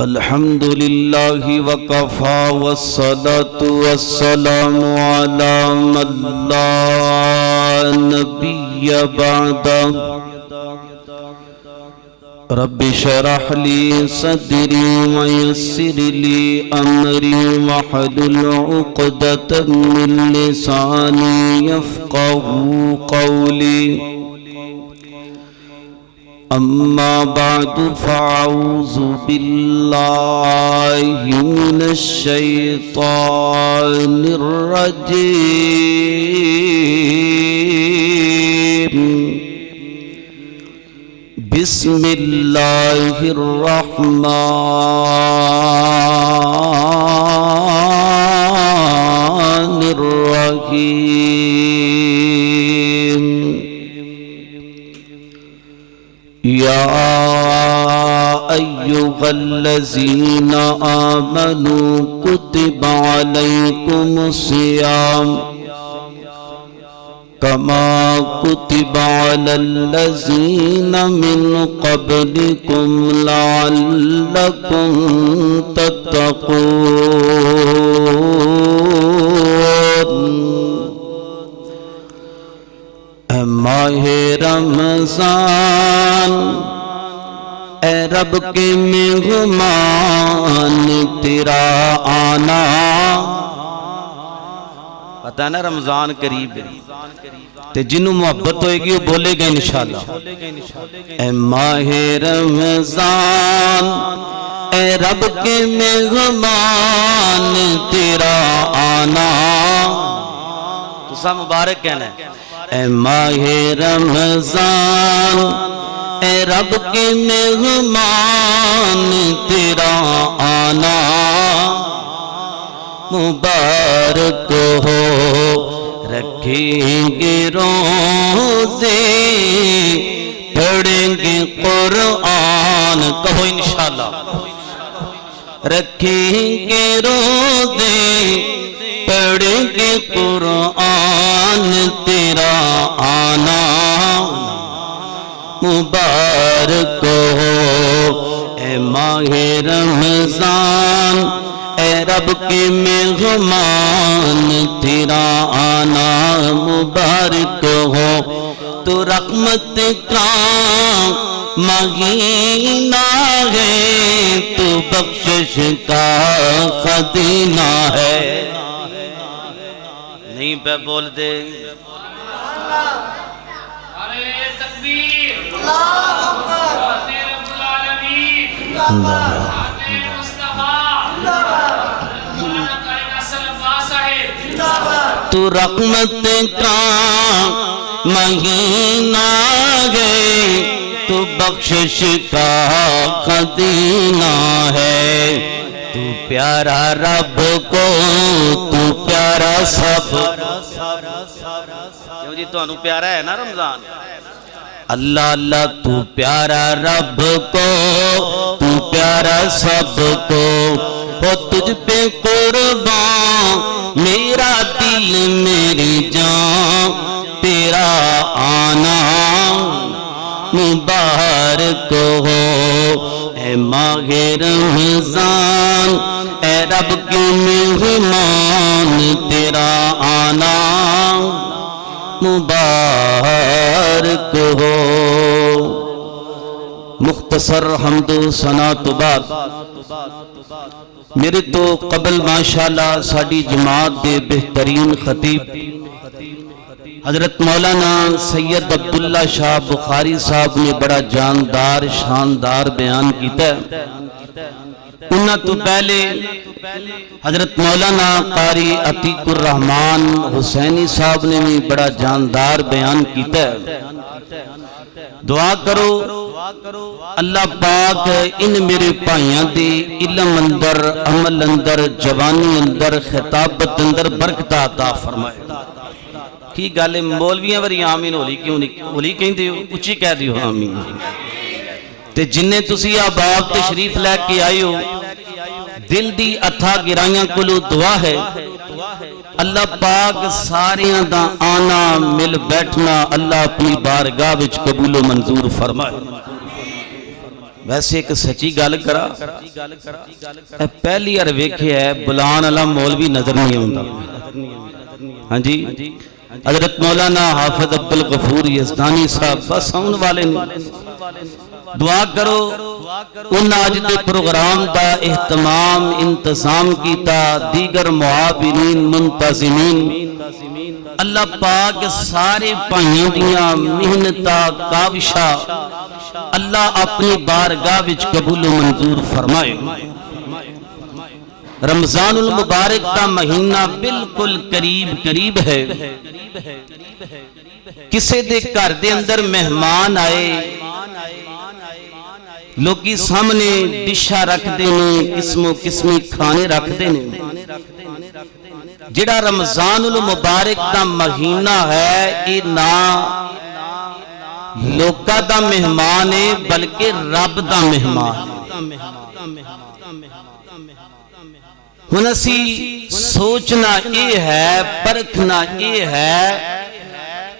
الحمد لله وكفى والصلاة والسلام على من لا نبي بعده رب اشرح لي صدري ويسر لي أمري واحلل عقدة من لساني يفقهوا قولي أما بعد فأعوذ بالله من الشيطان الرجيم بسم الله الرحمن الرحيم يا أيها الذين آمنوا كتب عليكم الصيام كما كتب على الذين من قبلكم لعلكم تتقون ماہ رمضان اے رب کے مہمان تیرا آنا، پتہ نا رمضان قریب ہے تے جنہوں محبت ہوئے گی وہ بولے گا انشاءاللہ۔ اے ماہ رمضان اے رب کے مہمان تیرا آنا، تو سب مبارک کہنا ہے۔ اے ماہ رمضان اے رب کے مہمان تیرا آنا، مبارک ہو رکھیں گے روزے پڑھیں گے قرآن، کہو انشاءاللہ، رکھیں گے روزے پڑھیں گے قرآن تیرا آنا، مبارک ہو اے ماہ رمضان اے رب کے مہمان تیرا آنا، مبارک ہو تو رحمت کا مہینہ ہے، تو بخشش کا خزینہ ہے۔ نہیں پہ بول دے تکبیر، اللہ اکبر، رب العالمین، تو رحمت کا مہینہ ہے، تو بخشش کا خزینہ ہے، تو پیارا رب کو تو پیارا سب، کیوں جی تو انہوں پیارا ہے نا رمضان، اللہ اللہ تو پیارا رب کو تو پیارا سب کو، ہو تجھ پہ قربان میرا دل میری جان تیرا آنا، مبارک ہو اے ماہ رمضان اے رب کے مہمان تیرا آنا، مبارک ہو۔ مختصر حمد و ثنا تو بعد میرے تو قبل ماشاءاللہ ساڑی جماعت دے بہترین خطیب حضرت مولانا سید عبداللہ شاہ بخاری صاحب نے بڑا جاندار شاندار بیان کیتا ہے۔ انہاں تو پہلے حضرت مولانا قاری عتیق الرحمن حسینی صاحب نے بھی بڑا جاندار بیان کیتا ہے۔ دعا کرو اللہ پاک ان میرے بھائیاں دے علم اندر، عمل اندر، جوانی اندر، خطابت اندر برکت عطا فرمائے۔ کی گالے مولویاں وری آمین ہولی کیوں نہیں ہولی کہیں دیو اچھی کہہ دیو آمین۔ تے جنہیں تسی آباب تشریف لے کے آئے ہو، دل دی اتھا گرائیاں کلو دعا ہے اللہ پاک ساریاں دا آنا مل بیٹھنا اللہ اپنی بارگاہ وچ قبول و منظور فرمائے۔ ویسے ایک سچی گل کرا پہلی بار ویکھیا ہے بلان والا مولوی نظر نہیں آتا ہاں جی حضرت مولانا حافظ عبدالغفور یزدانی صاحب بس آن والے نہیں دعا کرو ان آج دے پروگرام دا اہتمام انتظام کیتا دیگر معاونین منتظمین اللہ پاک سارے بھائیوں دیاں محنتاں کاوشاں اللہ اپنی بارگاہ وچ قبول و منظور فرمائے رمضان المبارک کا مہینہ بالکل قریب ہے کسے دے گھر دے اندر مہمان آئے لوگی سامنے ڈشاں رکھ دینے قسم و قسمی کھانے رکھ دینے جڑا رمضان المبارک دا مہینہ ہے یہ نہ لوکا دا مہمان ہے بلکہ رب دا مہمان ہن اسی سوچنا یہ ہے پرکھنا یہ ہے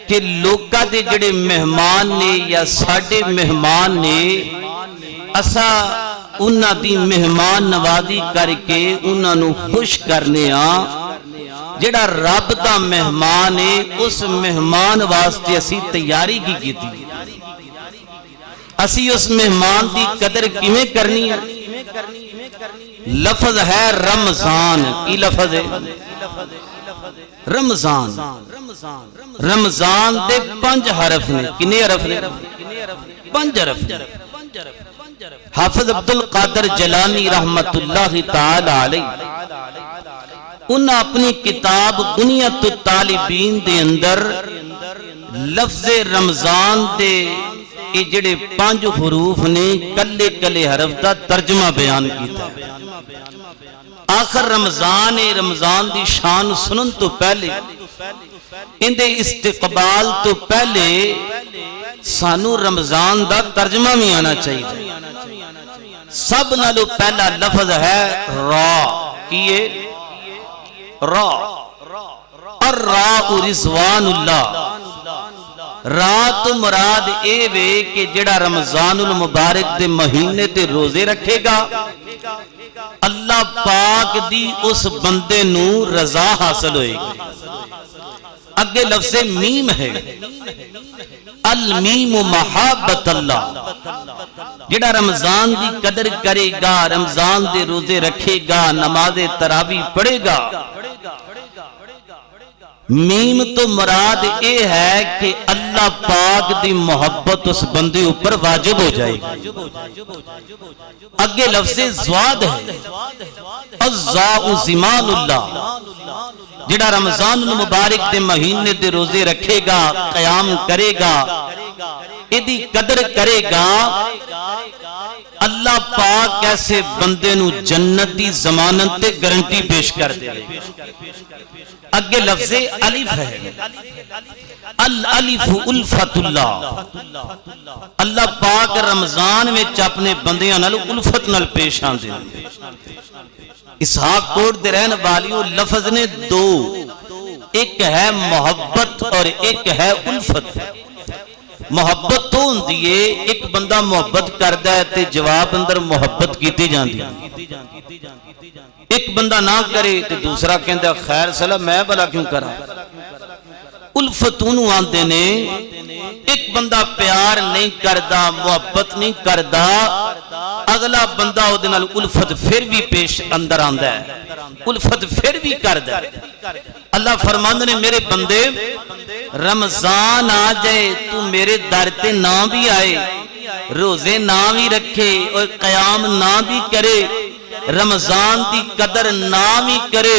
کہ لوکا دے جڑے مہمان نے یا ساڈے مہمان نے اسا انہاں دی مہمان نوازی کر کے انہاں نو خوش کرنے جڑا رب دا مہمان ہے اس مہمان واسطے اسی تیاری کی کیتی اسی اس مہمان دی قدر کیویں کرنی ہے لفظ ہے رمضان کی لفظ ہے رمضان رمضان دے 5 حرف نے کنے حرف نے 5 حرف حافظ عبدالقادر جیلانی رحمت اللہ تعالی علیہ انہاں اپنی کتاب غنیۃ الطالبین دے اندر لفظ رمضان دے یہ جڑے 5 حروف نے کلے کلے حرف دا ترجمہ بیان کیتا آخر رمضان رمضان دی شان سنن تو پہلے اندے استقبال تو پہلے سانو رمضان دا ترجمہ بھی آنا چاہیے سب نالو پہلا لفظ ہے را کیے را الراء رضوان اللہ رات مراد اے وے کہ جڑا رمضان المبارک دے مہینے تے روزے رکھے گا اللہ پاک دی اس بندے نو رضا حاصل ہوئے گی اگے لفظ میم ہے المیم محبت اللہ جڑا رمضان دی قدر کرے گا رمضان دے روزے رکھے گا نماز تراویح پڑھے گا میم تو مراد اے ہے کہ اللہ پاک دی محبت اس بندے اوپر واجب ہو جائے گی اگے لفظ زواد ہے الزاء زمان اللہ جڑا رمضان المبارک دے مہینے دے روزے رکھے گا قیام کرے گا ایدی قدر کرے گا اللہ پاک ایسے بندے نو جنت دی ضمانت تے گارنٹی پیش کر دے اگے لفظ الف ہے الالف الفت اللہ اللہ پاک رمضان میں اپنے بندیاں نال الفت نال پیش آندے اسحاق کوٹ دے رہن والیو لفظ نے 2 ایک ہے محبت اور ایک ہے الفت محبت تو ہوندی ہے ایک بندہ محبت کردا ہے تے جواب اندر محبت کیتی جاندی ایک بندہ نہ کرے تے دوسرا کہندا خیر سلا میں بھلا کیوں کرا الفت انہوں آندے نے ایک بندہ پیار نہیں کردا محبت نہیں کردا اگلا بندہ او دے نال الفت پھر بھی پیش اندر آندا ہے الفت پھر بھی کردا ہے اللہ فرماندے نے میرے بندے رمضان آ جائے تو میرے در تے نہ بھی آئے روزے نہ بھی رکھے اور قیام نہ بھی کرے رمضان دی قدر نہ بھی کرے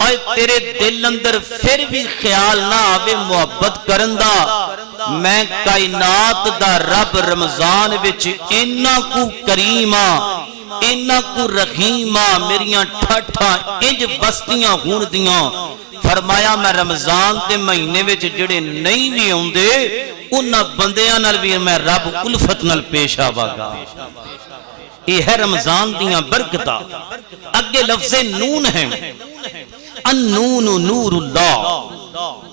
اور تیرے دل اندر پھر بھی خیال نہ آوے محبت کرندہ میں کائنات دا رب رمضان وچ اینا کو کریمہ اینا کو رحیمہ میریاں ٹھٹھا انج بستیاں ہون دیاں فرمایا میں رمضان دے مہینے وچ جڑے نہیں بھی ہوندے انہاں بندیاں نال بھی میں رب الفت نال پیش آواں گا یہ ہے رمضان دیاں برکتاں اگے لفظ نون ہے النون نور اللہ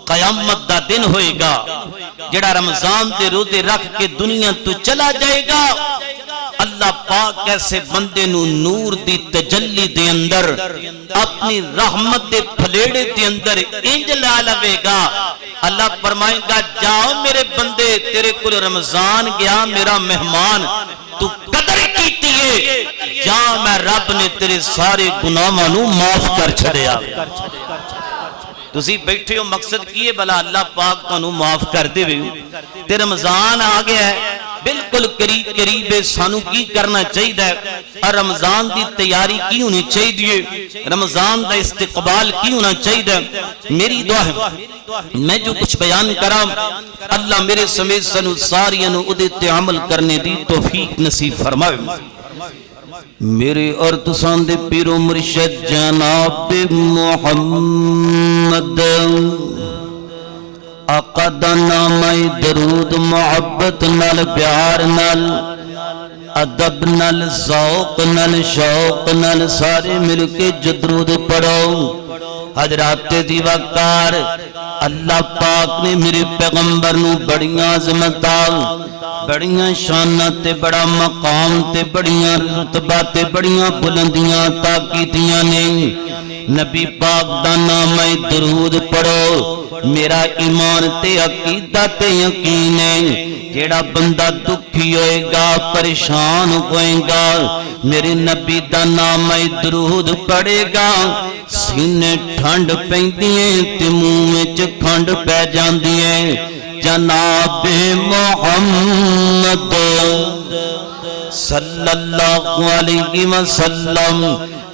قیامت دا دن ہوئے گا جڑا رمضان دے روزے رکھ کے دنیا تو چلا جائے گا اللہ پاک ایسے بندے نو نور دی تجلی دے اندر اپنی رحمت دے پھلیڑے دے اندر انج لا لوے گا. اللہ فرمائے گا جاؤ میرے بندے تیرے کو رمضان گیا میرا مہمان تو قدر کیتی ہے جا میں رب نے تیرے سارے گناہاں نو معاف کر چھڑیا. تسی بیٹھے ہو مقصد کیے بلا اللہ پاک تانوں معاف کر دے وے تے رمضان آ گیا ہے بالکل قریب سانو کی کرنا چاہیے اور رمضان دی تیاری کی ہونی چاہیے رمضان دا استقبال کی ہونا چاہیے. میری دعا ہے میں جو کچھ بیان کرا اللہ میرے سمیت سنو ساریاں نو ادے تے عمل کرنے دی توفیق نصیب فرمائے. میرے اور تساں دے پیر و مرشد جناب محمد آقا دا نام درود محبت نال پیار نال ادب نال ذوق نال شوق نال سارے مل کے جو درود پڑھو. حضرات دی وقار اللہ پاک نے میرے پیغمبر نو بڑیاں عظمتاں بڑیاں شاناں تے بڑا مقام تے بڑیاں رتبہ تے بڑیاں بلندیاں عطا کیتیاں نے. نبی پاک دا نام درود پڑھو میرا ایمان تے عقیدہ تے یقین ہے. جیڑا بندہ دکھی ہوئے گا پریشان ہوئے گا میرے نبی دا نام درود پڑھے گا سینے ٹھنڈ پیندیاں تے منہ وچ کھنڈ پہ جاندیاں. جناب محمد صلی اللہ علیہ وسلم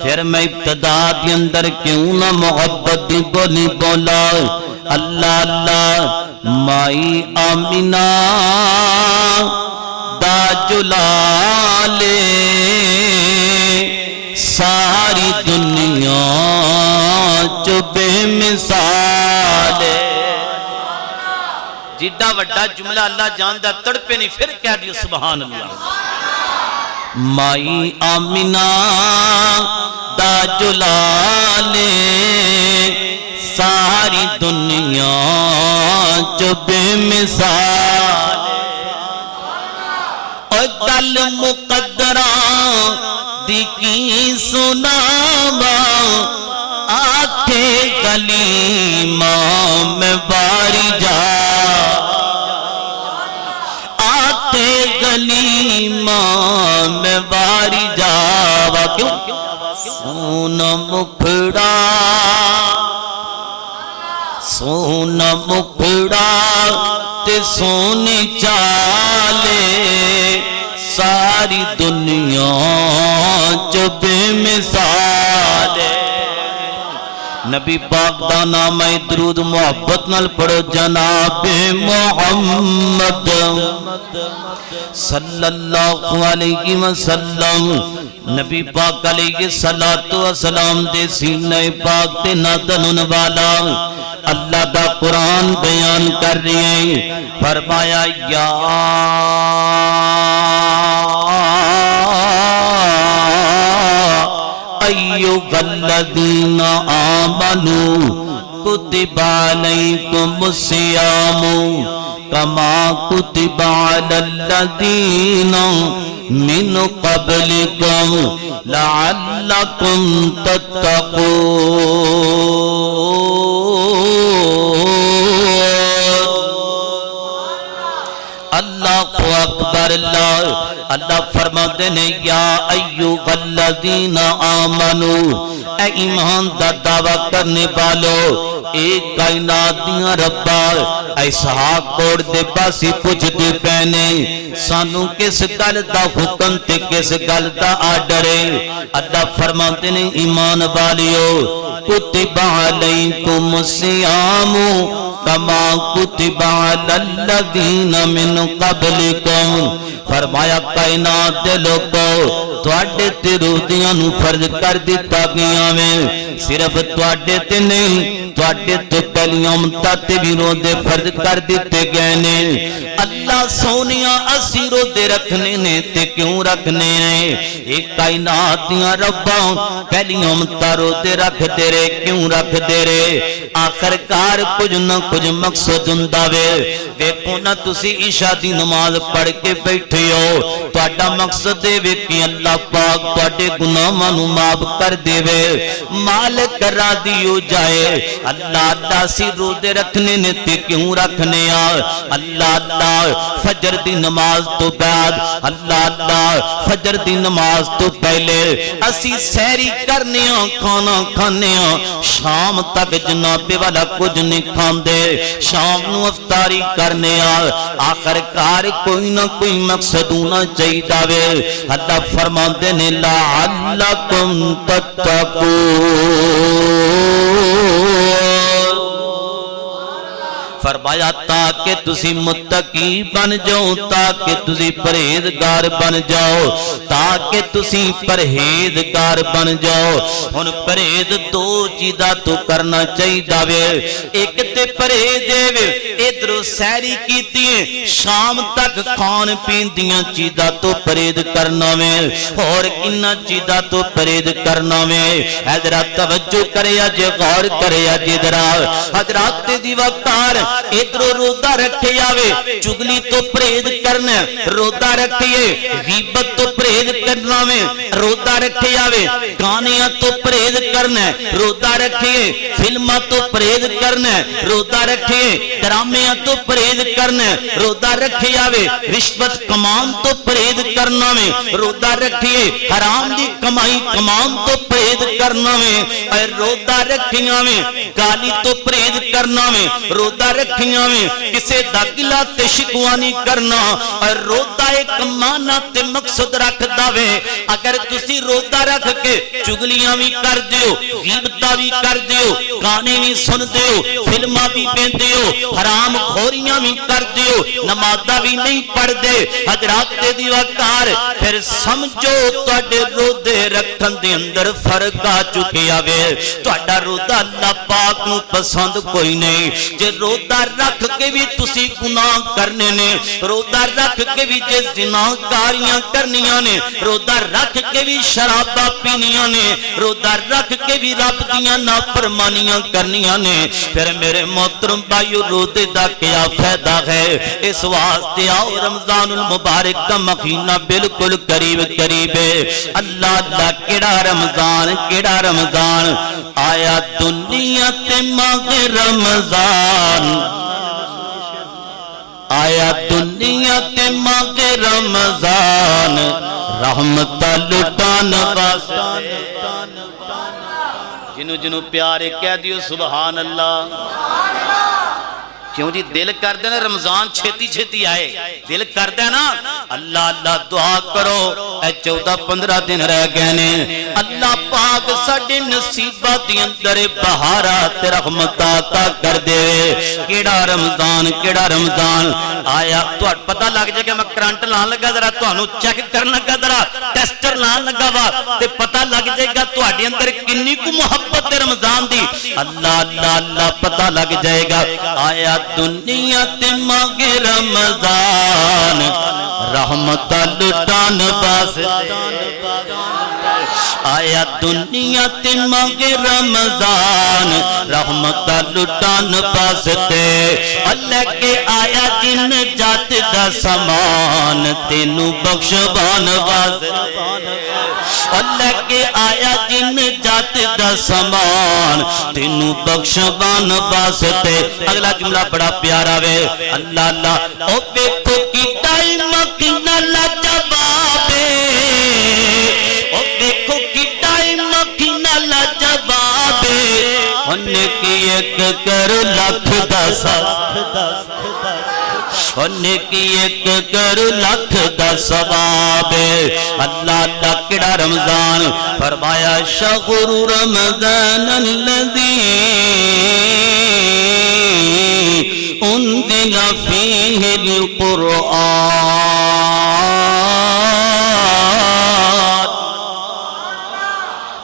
پھر میں ابتدا کے اندر کیوں نہ محبت دی بولی بولا. اللہ اللہ مائی آمینہ دا جلالے ساری دنیا چو بے مثال. جیدہ وڈا جملہ اللہ جاندہ تڑپے نہیں پھر کہہ دیا سبحان اللہ. مائی آمینہ دا جلالے ساری دنیا چو بے مثال. اور گل مقدران دی کی سناوا آکھے گلیمہ میں باری جا آکھے گلیمہ میں باری جاوا. کیوں سونا مکھڑا سونا مکھڑا تے سونی چالے ساری دنیا چو بے مثال. نبی پاک دا نام درود محبت نال پڑھو جناب محمد صلی اللہ علیہ وسلم. نبی پاک علیہ السلام دے سینے پاک تے نادن والا اللہ دا قرآن بیان کر رہے ہیں. فرمایا یا ایھا الذین آمنوا کتب علیکم الصیام کما کتب علی الذین من قبلکم لعلکم تتقون. اللہ اکبر. اللہ فرماتے ہیں یا ایھا الذین آمنو اے ایمان دا دعویٰ کرنے والو ایک کائنات دیاں ربا اسحاق کوڑ دے پاسی پوچھ دے پہنے سانو کس گل دا حکم تے کس گل دا آرڈر ہے. اللہ فرماتے ہیں ایمان والیو کتب علیکم الصیام کما کتب علی الذین من قبلکم. فرمایا کائنات دے لوگو تواڈے تے روزیاں نو فرض کر دتا گیا میں صرف تواڈے تے نہیں تواڈے تے پہلیاں امتاں تے بھی روزے فرض کر دتے گئے نے. اللہ سونیا اسی روزے رکھنے نے تے کیوں رکھنے نے ایک کائنات دیاں رباں پہلیاں امتاں روزے رکھ دے رے کیوں رکھ دے رے آخر کار کچھ نہ کچھ مقصد ہوندا وے. ویکھو نہ تسی عشاء دی نماز پڑھ کے بیٹھے ہوئے ہو تہاڈا مقصد اے کہ اللہ پاک تہاڈے گناہاں نوں معاف کر دے مالک راضی ہو جائے اللہ اللہ سی روزے رکھنے نے تے کیوں رکھنے آ اللہ اللہ فجر دی نماز تو بعد اللہ اللہ فجر دی نماز تو پہلے اسی سحری کرنے ہاں کھانا کھانے ہاں شام تک جناب والا کچھ نہیں کھاندے شام نو افطاری کرنے آخر کار کوئی نہ کوئی مقصد ہونا چاہیے وے اللہ فرماندے نے لعلکم تتقون فرمایا تاکہ تسی متقی بن جاؤ تاکہ تسی پرہیزگار بن جاؤ تاکہ تسی پرہیزگار بن جاؤ ہن پرہیز دو چیزاں تو کرنا چاہیے وے ایک تے پرہیز وے ادھر سحری کیتی ہے شام تک کھان پین دیاں چیزاں تو پرہیز کرنا وے اور انہاں چیزاں تو پرہیز کرنا وے حضرات توجہ کریا جے غور کریا جے ذرا حضرات دی وقار ادھر روزہ رکھے آوے چگلی تو پرہیز کرنا روزہ رکھیے غیبت تو پرہیز کرنا میں روزہ رکھے آوے گانیاں تو پرہیز کرنا روزہ رکھیے فلمہ تو پرہیز کرنا روزہ رکھیے ڈرامیاں تو پرہیز کرنا روزہ رکھے آوے رشوت کمان تو پرہیز کرنا میں روزہ رکھیے حرام دی کمائی کمان تو پرہیز کرنا میں روزہ رکھیاں میں گالی تو پرہیز کرنا میں روزہ رکھیاں میں کسے دا گلا تے شکوانی کرنا اور روزہ ایک معنی تے مقصد رکھ داوے اگر تسی روزہ رکھ کے چگلیاں بھی کر دیو غیبتاں بھی کر دیو گانے بھی سن دیو فلماں بھی پین دیو حرام خوریاں بھی کر دیو نمازاں بھی نہیں پڑھ دے حضرات دے دیوکار پھر سمجھو تواڈے روزے رکھن دے اندر فرق آ چکیا وے تواڈا روزہ اللہ پاک نوں پسند کوئی نہیں جے روزہ رکھ کے بھی تسی گناہ کرنے نے روزہ رکھ کے بھی جے زنا کاریاں کرنیاں نے روزہ رکھ کے بھی شراباں پینیاں نے روزہ رکھ کے بھی رب دیاں نافرمانیاں کرنیاں نے پھر میرے محترم بھائیو روزے دا کیا فائدہ ہے اس واسطے آؤ رمضان المبارک کا مہینہ بالکل قریب قریب ہے اللہ اللہ کیڑا رمضان آیا دنیا تے ماہ رمضان آیا دنیا تے ماہ رمضان رحمت لٹان واسطے جنوں پیارے کہہ دیو سبحان اللہ کیوں جی دل کر دینا رمضان چھیتی چھیتی آئے دل کر دینا اللہ اللہ دعا کرو اے 14-15 دن رہ گئے نے اللہ پاک ساڈے نصیبات دی اندر بہارات رحمت عطا کر دے کیڑا رمضان آیا تو پتہ لگ جائے کہ میں کرنٹ لان لگا ذرا تانوں چیک کرن لگا ذرا ٹیسٹر لان لگا وا تے پتہ لگ جائے گا تہاڈے اندر کنی کو محبت ہے رمضان دی اللہ اللہ اللہ پتہ لگ جائے گا آیا دنیا تے ماہ رمضان رحمت لٹان واسطے آیا دنیا تے ماہ رمضان رحمت لٹان واسطے اللہ کے آیا جن جات دا سامان تینوں بخشوان واسطے اللہ کے آیا جن جات دا سامان تینوں بخشوان واسطے اگلا جملہ بڑا پیارا وے اللہ اللہ او دیکھو کی ٹائم کنا لاجواب او دیکھو کی ٹائم کنا لاجواب اننے کی ایک کر لاکھ دا اننے کی ایک کر لاکھ دا ثواب اللہ اللہ کیڑا رمضان فرمایا شہر رمضان الذی انزل فیہ القرآن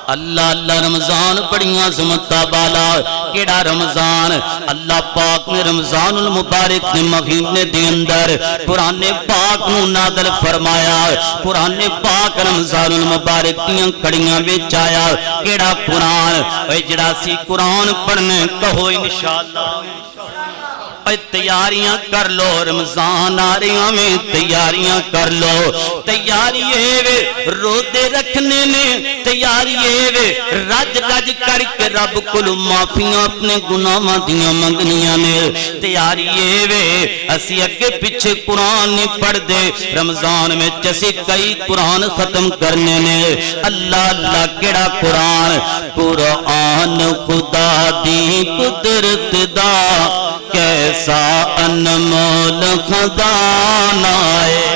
اللہ اللہ رمضان بڑیاں عظمتاں والا کیڑا رمضان اللہ پاک نے رمضان المبارک کے مہینے دے اندر قرآن پاک نو نازل فرمایا قرآن پاک رمضان المبارک دیاں کڑیاں وچ آیا کیڑا قرآن اے جڑا سی قرآن پڑھنے کہو انشاءاللہ اے تیاریاں کر لو رمضان آ رہی ہمیں تیاریاں کر لو تیاری وے روزے رکھنے نے تیاری وے رج رج کر کے رب کول معافیاں اپنے گناہاں دیاں منگنیاں نے تیاری وے اسی اگے پیچھے قرآن نہیں پڑھ دے رمضان میں اسی کئی قرآن ختم کرنے نے اللہ اللہ کیڑا قرآن قرآن خدا دی قدرت دا کیسا انمول خزانہ ہے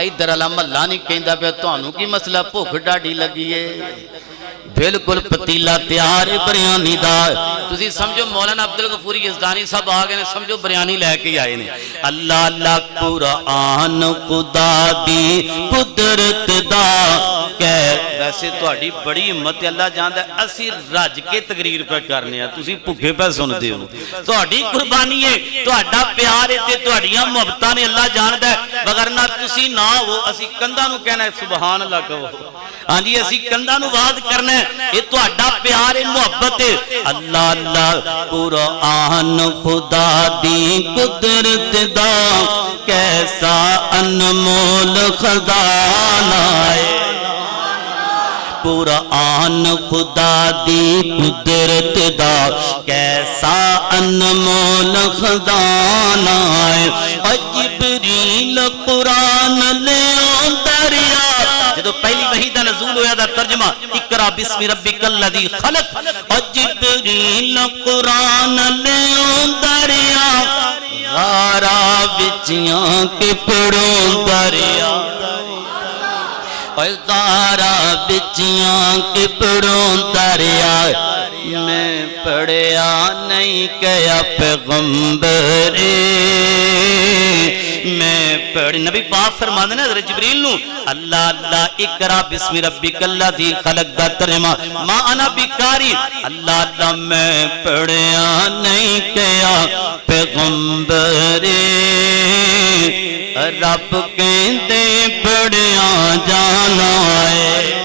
ادھر اللہ محلہ نہیں کہندا پیا تانوں کی مسئلہ بھوک ڈاڈی لگی ہے بالکل پتیلا تیار ہے بریانی دا تسی سمجھو مولانا عبدالغفوری یزدانی صاحب آگئے نے سمجھو بریانی لے کے آئے نے اللہ اللہ قرآن خدا دی قدرت دا ویسے توڑی بڑی ہمت اللہ جاندہ ہے اسی رج کے تقریر پہ کرنے ہیں تسی بھوکے پہ سن دے ہو توڑی قربانی ہے توڑا پیار ہے تے توڑیاں محبتاں نے اللہ جاندہ ہے وگرنہ تسی نہ ہو اسی کندہ نو کہنا ہے سبحان اللہ کہو ہاں جی اسی کندہ نو وعد کرنا ہے یہ توڑا پیار ہے محبت ہے اللہ اللہ قرآن خدا دی قدرت دا کیسا انمول خزانہ ہے قرآن خدا دی قدرت دا کیسا انمول خزانہ ہے جبریل قرآن لے دریا جدو پہلی وحی دا نزول ہویا دا ترجمہ اقرا بسم ربک الذی خلق جبریل قرآن لے دریا غارہ بچیاں کے پڑوں دریا غارہ بچیاں کے پڑوں دریا میں پڑھیا نہیں کیا پیغمبرے میں پڑھ نبی پاک فرماندے نے حضرت جبریل نو اللہ اللہ اقرا بسم ربک الذی خلق دا ترجمہ ما انا بکاری اللہ اللہ میں پڑھیا نہیں کیا پیغمبرے رب کہندے پڑھیا جانا ہے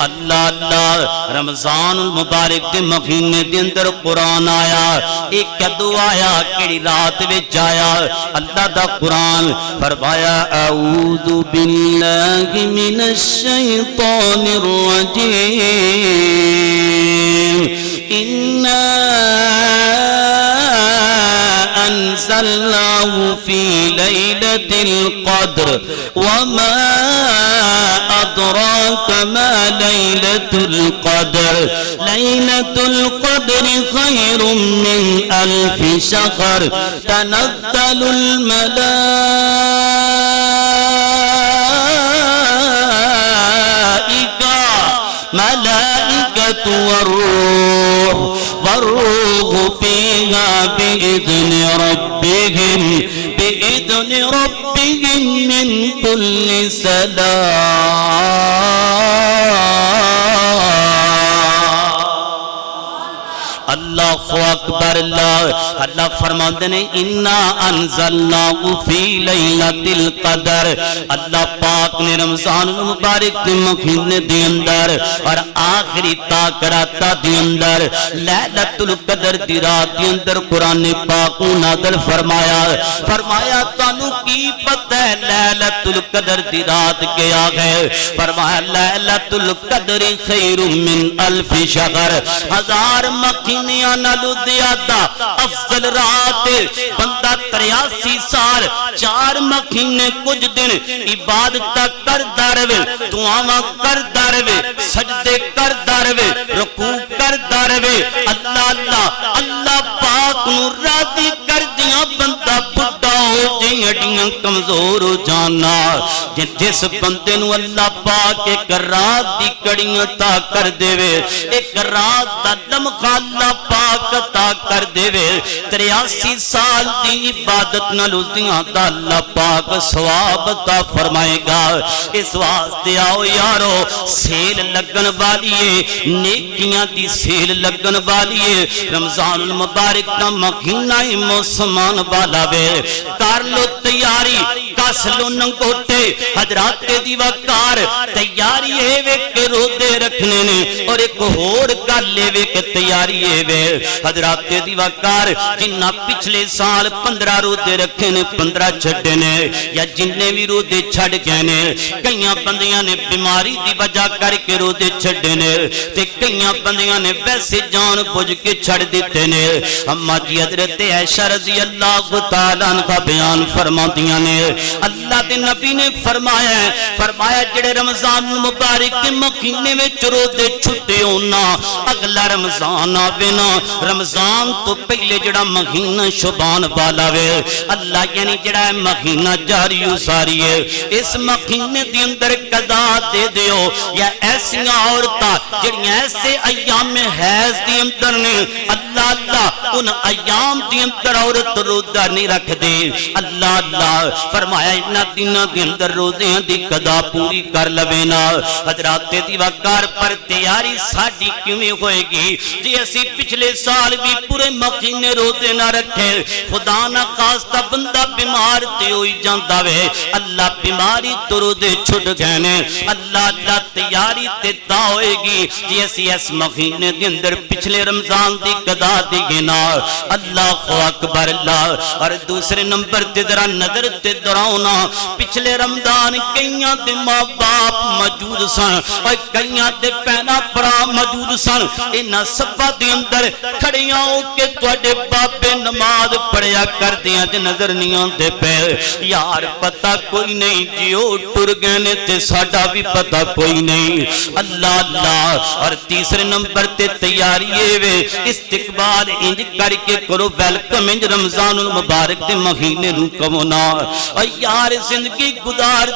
اللہ اللہ رمضان المبارک دے مہینے دے اندر قرآن آیا ایک کدو آیا کیڑی رات وچ آیا اللہ دا قرآن فرمایا اعوذ باللہ من الشیطان الرجیم انزلناه في ليلة القدر وما أدراك ما ليلة القدر ليلة القدر خير من 1000 شهر تنزل ملائكة والروح فيها بإذن ربهم من كل سلام اللہ اکبر اللہ فرماندے نے انا انزلناه فی لیلۃ القدر اللہ پاک نے رمضان المبارک کے مہینے دے اندر اور آخری تاکرات دے اندر لیلۃ القدر دی رات دے اندر قرآن پاک کو نازل فرمایا تانوں کی پتہ ہے لیلۃ القدر دی رات کیا ہے فرمایا لیلۃ القدر خیر من 1000 شہر 1000 مہینیاں نالو زیادہ افضل رات بندہ 83 سال 4 مہینے کچھ دن عبادت کردا رہے دعاواں کردا رہے سجدے کردا رہے رکوع کردا رہے اللہ اللہ اللہ پاک نو راضی کر دیاں بندہ بڑھا ہو جائیں ہڈیاں کمزور ہو جانا جس بندے نو اللہ پاک ایک رات دی کڑیاں عطا کر دے ایک رات دا لمحہ اللہ پاک عطا کر دے 83 سال دی عبادت نال اسدیاں دا اللہ پاک ثواب عطا فرمائے گا اس واسطے آؤ یارو سیل لگن والی ہے نیکیاں دی سیل لگن والی ہے رمضان المبارک دا مہینہ موسمان والا وے کر لو تیاری کاسلو ننگوٹے حضرات دی وقار تیاری ہے وے کہ روزے رکھنے نے اور ایک اور گل ہے کہ تیاری ہے وے حضرات دی وقار جنہ پچھلے سال 15 روزے رکھے نے 15 چھڈے نے یا جننے بھی روزے چھڈ گئے نے کئیاں بندیاں نے بیماری دی وجہ کر کے روزے چھڈے نے تے کئیاں بندیاں نے ویسے جان بوجھ کے چھڑ دیتے نے اما جی حضرت عائشہ رضی اللہ تعالیٰ عنہ بیان فرماندیاں نے اللہ دے نبی نے فرمایا جڑے رمضان مبارک کے مہینے میں روزے چھٹے ہونا اگلا رمضان آوے نا رمضان تو پہلے جڑا مہینہ شعبان والا وے اللہ یعنی جڑا مہینہ جاری و ساری ہے اس مہینے دی اندر قضا دے دیو یا ایسیاں عورتاں جڑیاں ایسے ایام حیض دی اندر نے اللہ اللہ ان ایام دی اندر عورت روزہ نہیں رکھ دے اللہ اللہ فرمایا انہاں دنوں دے اندر روزیاں دی قضا پوری کر لوے نا حضرات دی وقار پر تیاری ساڈی کیویں ہوئے گی جی اسی پچھلے سال بھی پورے مہینے روزے نہ رکھے خدا نہ خواستہ بندہ بیمار تے ہوئی جاندا وے اللہ بیماری تو روزے چھٹ گئے نے اللہ اللہ تیاری تے تا ہوئے گی جی اسی اس مہینے دے اندر پچھلے رمضان دی قضا دی نا اللہ اکبر اللہ اور دوسرے نمبر تے ذرا نظر تے دراؤنا پچھلے رمضان کئیاں دے ماں باپ موجود سن اور کئیاں دے پہنا پڑا موجود سن انہاں سبا دے اندر کھڑیاں ہو کے تواڈے بابے نماز پڑھیا کردیاں تے نظر نہیں آندے پے یار پتہ کوئی نہیں جی او ٹر گئے نے تے ساڈا بھی پتہ کوئی نہیں اللہ اللہ اور تیسرے نمبر تے تیاری وے استقبال انج کر کے کرو ویلکم انج رمضان المبارک دے مہینے نو کمونا اور یار زندگی گزار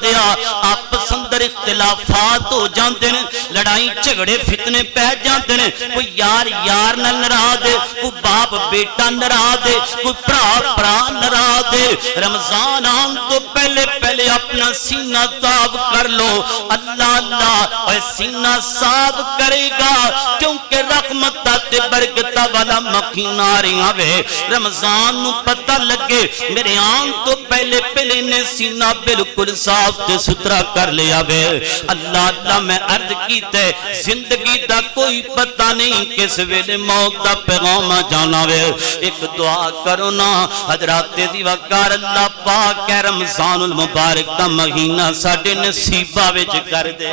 دیا آپس اندر اختلافات ہو جاندے نے لڑائی جھگڑے فتنے پہ جاندے نے کوئی یار نال ناراض ہے کوئی باپ بیٹا ناراض ہے کوئی بھرا ناراض ہے رمضان آن تو پہلے اپنا سینہ صاف کر لو اللہ اللہ اور سینہ صاف کرے گا کیونکہ رحمت تے برکت والا مہینہ آ رہا وے رمضان نو پتہ لگے میرے آن تو پہلے نے سینہ بالکل صاف تے ستھرا کر لیا وے اللہ اللہ میں عرض کیتے زندگی دا کوئی پتہ نہیں کس ویلے موت دا پیغام جانا وے ایک دعا کرو نا حضرات دی وقار اللہ پاک ہے رمضان المبارک دا مہینہ ساڈے نصیباں وچ کر دے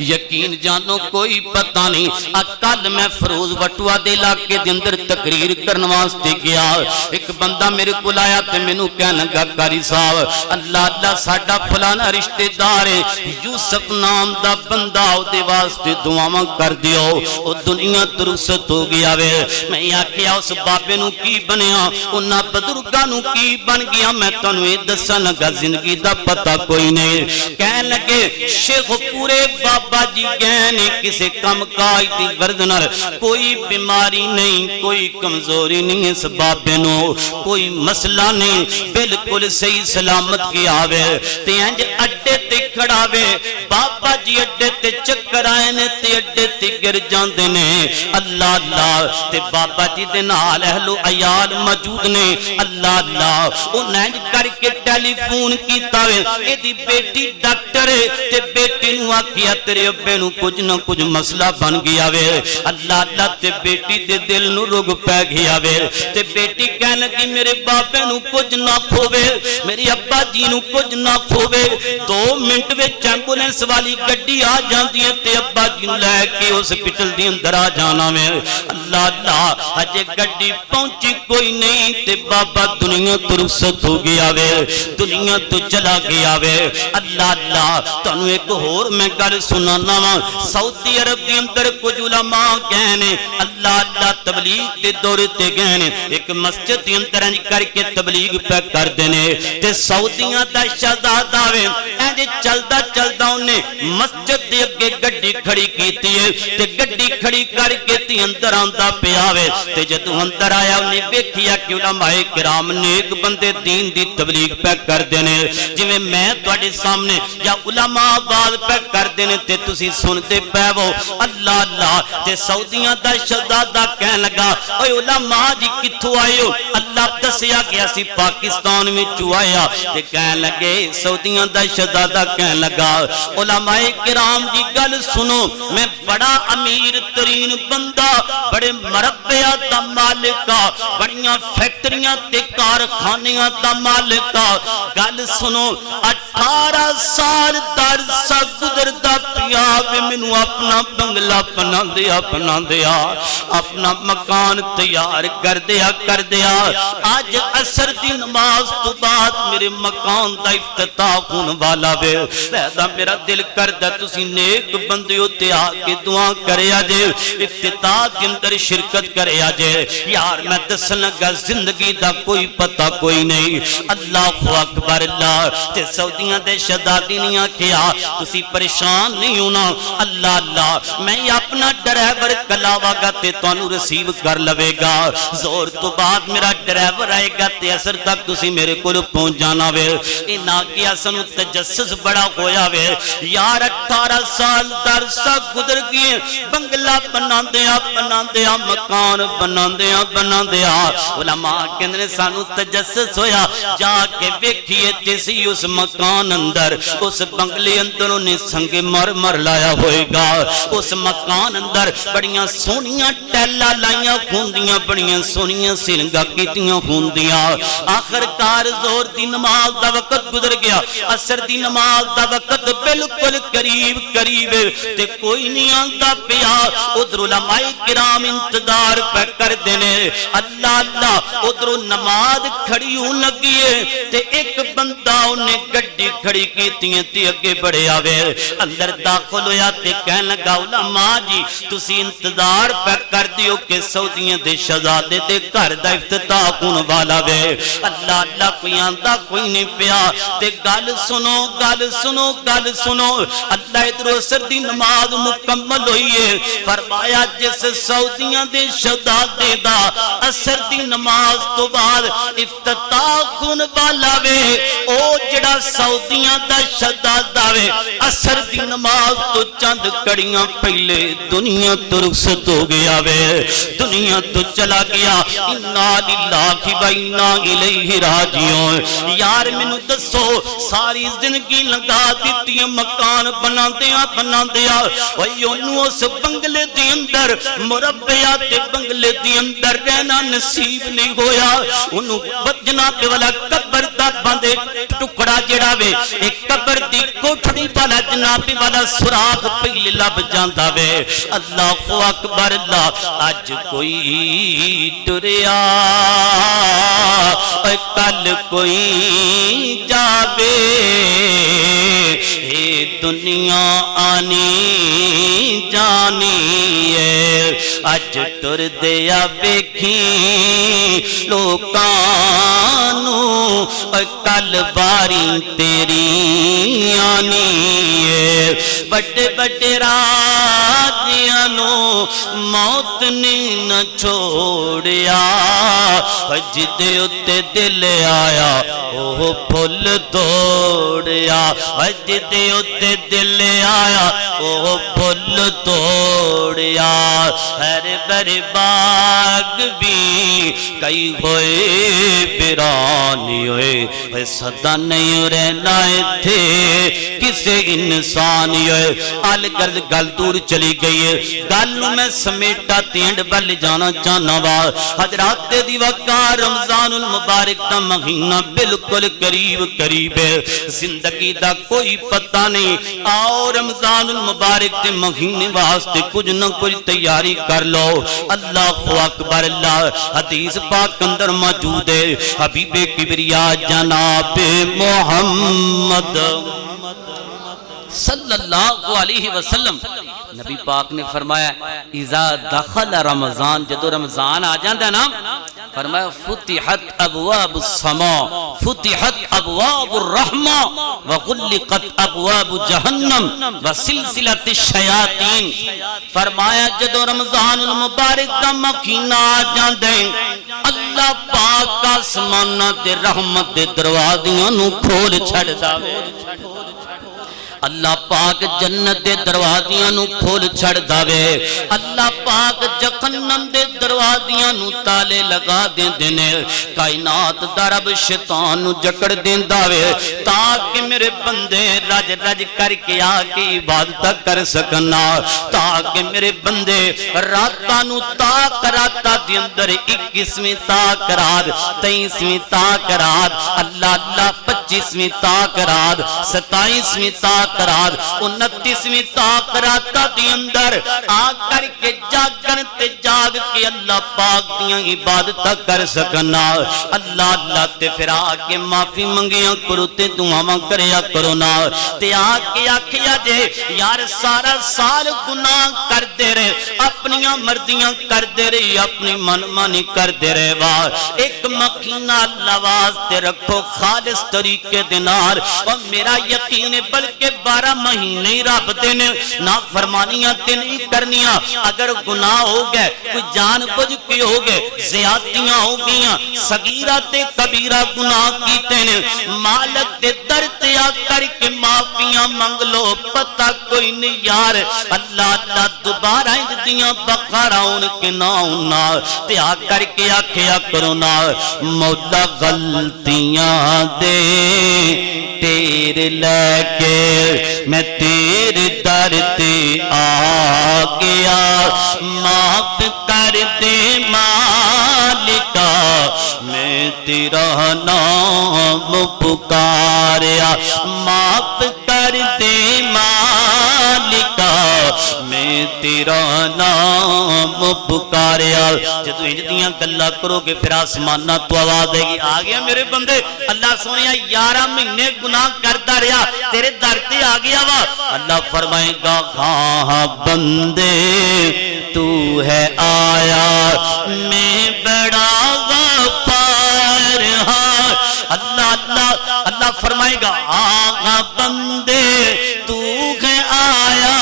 یقین جانو کوئی پتہ نہیں کل میں فروز وٹوا دے علاقے دے اندر تقریر کرن واسطے گیا ایک بندہ میرے کول آیا تے مینوں کہن لگا قاری صاحب اللہ اللہ ساڈا فلانا رشتہ دار ہے یوسف نام دا بندہ او دے واسطے دعاواں کر دیو او دنیا درست ہو گیا وے میں آکھیا اس بابے نوں کی بنیا انہاں بزرگاں نوں کی بن گیا میں تانوں اے دسن لگا زندگی دا پتہ کوئی نہیں کہن لگے شیخ پورے بابا جی گہنے کسے کم کاج دی گردنر کوئی بیماری نہیں کوئی کمزوری نہیں اس بابے نو کوئی مسئلہ نہیں بالکل صحیح سلامت کیا وے تے انج اڈے تے کھڑا وے بابا جی اڈے تے چکر آئے نے تے اڈے تے گر جاندے نے اللہ اللہ تے بابا جی دے نال اہل و عیال موجود نے اللہ اللہ انہاں انج کر کے ٹیلی فون کیتا وے اے دی بیٹی ڈاکٹر تے بیٹی نو آکھیا تیرے ابے نو کچھ نہ کچھ مسئلہ بن گیا وے اللہ اللہ تے بیٹی دے دل نو رگ پہ گیا وے تے بیٹی کہن لگی میرے بابے نو کچھ نہ کھوے میری ابا جی نو کچھ نہ کھوے 2 منٹ وچ ایمبولینس والی گڈی آ جاندی ہے تے ابا جی نو لے کے ہسپتال دے اندر آ جانا وے اللہ اللہ اجے گڈی پہنچی کوئی نہیں تے بابا دنیا تو رخصت ہو گیا وے دنیا تو چلا گیا وے اللہ اللہ تانوں ایک ہور میں گل سنانا وا سعودی عرب دے اندر کچھ علماء گئے نے اللہ اللہ تبلیغ دے دورے تے گئے نے ایک مسجد دے اندر انج کر کے تبلیغ پہ کر دے نے تے سعودیاں دا شہزادہ وے جے چلدا چلدا انہیں مسجد دے اگے گڈی کھڑی کیتی ہے تے گڈی کھڑی کر کے تے اندر آندا پیا وے تے جدوں اندر آیا انہیں ویکھیا کہ علماء کرام نیک بندے دین دی تبلیغ پہ کردے نے جویں میں تواڈے سامنے یا علماء آواز پہ کردے نے تے تسی سنتے پے ہو اللہ اللہ تے سعودیاں دا شہزادہ کہن لگا اوے علماء جی کتھوں آئے ہو اللہ دسیا گیا سی پاکستان وچوں آیا تے کہن لگے سعودیاں دا شہزادہ کہن لگا علماء کرام دی گل سنو میں بڑا امیر ترین بندہ بڑے مربیات دا مالکا بڑیاں فیکٹریاں تے کارخانیاں دا مالکا گل سنو 18 سال درسا گزردا پیا وے مینوں اپنا بنگلہ بنا دیا اپنا مکان تیار کر دیا آج عصر دی نماز تو بعد میرے مکان دا افتتاح ہون والا وے لہذا میرا دل کردا تسی نیک بندیو تے آ کے دعا کریا جے افتتاح دے اندر شرکت کریا جے یار میں دسن لگا زندگی دا کوئی پتہ کوئی نہیں اللہ اکبر اللہ تے سعودیاں دے شہزادی نے آکھیا تسی پریشان نہیں ہونا اللہ اللہ میں اپنا ڈرائیور کلاواں گا تے تانوں ریسیو کر لوے گا زور تو بعد میرا ڈرائیور آئے گا تے اثر تک تسی میرے کول پہنچ جانا وے انہاں کیا سنو تجسس بڑا ہویا وے یار 18 سال درسا گزر گئے بنگلہ بنا دیا مکان بنا دیا علماء کہندے سانو تجسس ہویا جا کے ویکھیے تے سی اس مکان اندر اس بنگلے اندر انہیں سنگ مر لایا ہوئے گا اس مکان اندر بڑیاں سونیاں ٹیلا لائیاں ہوندیاں بڑیاں سونیاں سلنگا کیتیاں ہوندیاں آخر کار زور دی نماز دا وقت گزر گیا عصر دی نماز دا وقت بالکل قریب تے کوئی نہیں آندا پیا ادھر علماء کرام انتظار پہ کر دینے اللہ اللہ ادھر نماز کھڑی ہوں لگیے تے ایک بندہ انہیں گڈی کھڑی کیتیاں تے اگے بڑھے آوے اندر داخل ہویا تے کہن لگا علماء جی تسی انتظار پہ کر دیو کہ سعودیاں دے شہزادے دے گھر دا افتتاح ہون والا وے اللہ اللہ کوئی آندا کوئی نہیں پیا تے گل سنو اللہ ادھر عصر دی نماز مکمل ہوئی ہے فرمایا جس سعودیاں دے شہزادے دا عصر دی نماز تو بعد افتتاح ہون والا وے او جڑا سعودیاں دا شہزادہ وے عصر دی نماز تو چند کڑیاں پہلے دنیا تو رخصت ہو گیا وے دنیا تو چلا گیا انا للہ و انا الیہ راجعون یار مینوں دسو ساری زندگی لگا دیتی مکان بنا دیا اوے اونوں اس بنگلے دے اندر مربیات دے بنگلے دے اندر رہنا نصیب نہیں ہویا اونوں جناب والا قبر دا بندے ٹکڑا جڑا وے ایک قبر دی کوٹھڑی والا جناب والا سوراخ پہلے لب جاندا وے اللہ اکبر اللہ اج کوئی ٹریا کل کوئی جاوے اے دنیا آنی جانی ہے اج ٹر دیا ویکھی لوکاں نوں کل باری تیری آنی ہے بڑے بڑے راجیاں نوں موت نے نہ چھوڑیا جدے اتے دل آیا وہ پھل توڑیا جدے اتے دل آیا وہ پھل توڑیا ہر بر باغ بھی کئی ہوئے برانی ہوئے صدا نہیں رہنا تھے کسے انسانی ہوئے آل گرد گل دور چلی گئی ہے گل میں سمیٹا تینڈ بل جانا چاہنا وا حضرات دی وقار رمضان المبارک دا مہینہ بالکل قریب ہے زندگی دا کوئی پتہ نہیں آؤ رمضان المبارک دے مہینے واسطے کچھ نہ کچھ تیاری کر لو اللہ اکبر اللہ حدیث پاک اندر موجود ہے حبیب کبریا جناب محمد صلی اللہ علیہ وسلم نبی پاک نے فرمایا اذا دخل رمضان جدو رمضان آ جاندہ نا فرمایا فتحت ابواب السماء فتحت ابواب الرحمہ وغلقت ابواب جہنم وسلسلۃ الشیاطین. فرمایا جدو رمضان المبارک دا مہینہ آ جاندے اللہ پاک آسماناں تے رحمت دے دروازیاں نو کھول چھڑدا وے. اللہ پاک جنت دے دروازیاں نو کھول چھڑ داوے. اللہ پاک جہنم دے دروازیاں نو تالے لگا دیندے نے. کائنات دا رب شیطان نو جکڑ دیندا وے تاکہ میرے بندے رج رج کر کے آ کے عبادت کر سکنا. تاکہ میرے بندے راتاں نو تاک راتا دے اندر 21ویں تاک رات 23ویں تاک رات اللہ اللہ 25ویں تاک رات 27ویں تاک رات 29ویں تاک رات دی اندر آ کر کے جاگن تے جاگ کے اللہ پاک دیاں عبادت کر سکنا. اللہ اللہ تے پھر آ کے معافی منگیاں کرو تے دعاواں کریا کرو نا. تے آ کے آکھیا جے یار سارا سال گناہ کر دے رہے اپنیاں مرضیاں کر دے رہے اپنی من مانی کر دے رہے وا ایک مہینہ اللہ واسطے رکھو خالص طریقے دے نال. اور میرا یقین بلکہ 12 مہینے رب دے نے نا فرمانیاں تے نہیں کرنیاں. اگر گناہ ہو گئے کوئی جان بوجھ کے ہو گئے زیادتیاں ہو گئیاں صغیرہ تے کبیرہ گناہ کیتے نے مالک دے در تے آ کر کے معافیاں منگ لو. پتہ کوئی نہیں یار اللہ اللہ دوبارہ دیاں بقارہ ان کے نہ تے آ کر کے آکھیا کرو نا مولا غلطیاں دے تیرے لے کے میں تیرے در تے آ گیا معاف کر دے مالکا میں تیرا نام پکاریا معاف کر دے مالکا میں تیرا نام پکاریا. جدو انجدیاں گلہ کرو گے پھر آسمانہ تو آواز دے گی آ گیا میرے بندے اللہ سونیا 11 مہینے گناہ کرتا رہا تیرے در تے آ گیا وا. اللہ فرمائے گا ہاں بندے تو ہے آیا میں بڑا غفار ہاں. اللہ اللہ اللہ فرمائے گا ہاں بندے تو ہے آیا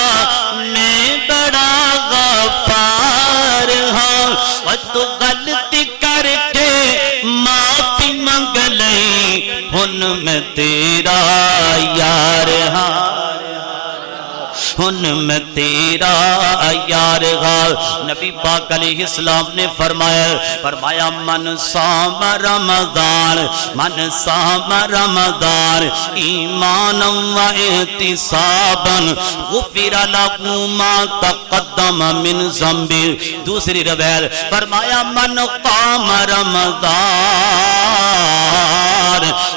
میں بڑا غفار ہاں. اور تو غلطی کر کے معافی منگ لیں ہن میں تیرا یار ہاں ہن میں تیرا یار ہاں. نبی پاک علیہ السلام نے فرمایا من صام رمضان ایمانا و احتسابا غفر له ما تقدم من ذنبه. دوسری روایت فرمایا من قام رمضان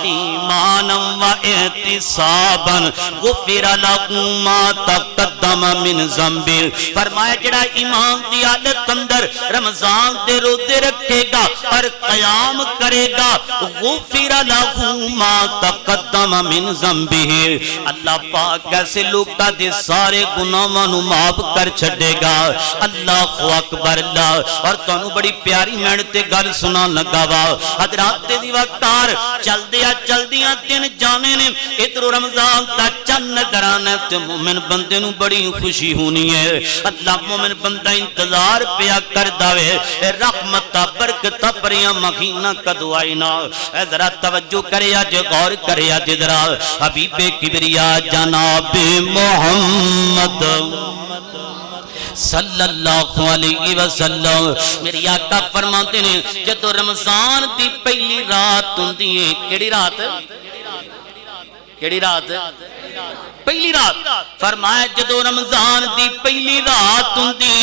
ایمانا و احتسابا غفر له ما تقدم من ذنبه. فرمایا جڑا ایمان دی حالت اندر رمضان دے روزے رکھے گا اور قیام کرے گا غفر له ما تقدم من ذنبه اللہ پاک ایسے لوکاں دے سارے گناہاں نو معاف کر چھڈے گا. اللہ اکبر اللہ. اور تانوں بڑی پیاری محنت تے گل سنا لگا وا حضرات دی وقتار چلدیاں دن جانے نے ادھر رمضان دا چند نظر آنا تے مومن بندے نو بڑی خوشی ہونی ہے. اللہ مومن بندہ انتظار پیا کر داوے رحمت برکت پریاں مہینہ کدو آئی نا. ذرا توجہ کرے اج غور کرے اج ذرا حبیب کبریا جناب محمد صلی اللہ علیہ وسلم میری آقا فرماتے ہیں جدو رمضان دی پہلی رات ہوندی ہے کیڑی رات پہلی رات فرمایا جدو رمضان دی پہلی رات ہوندی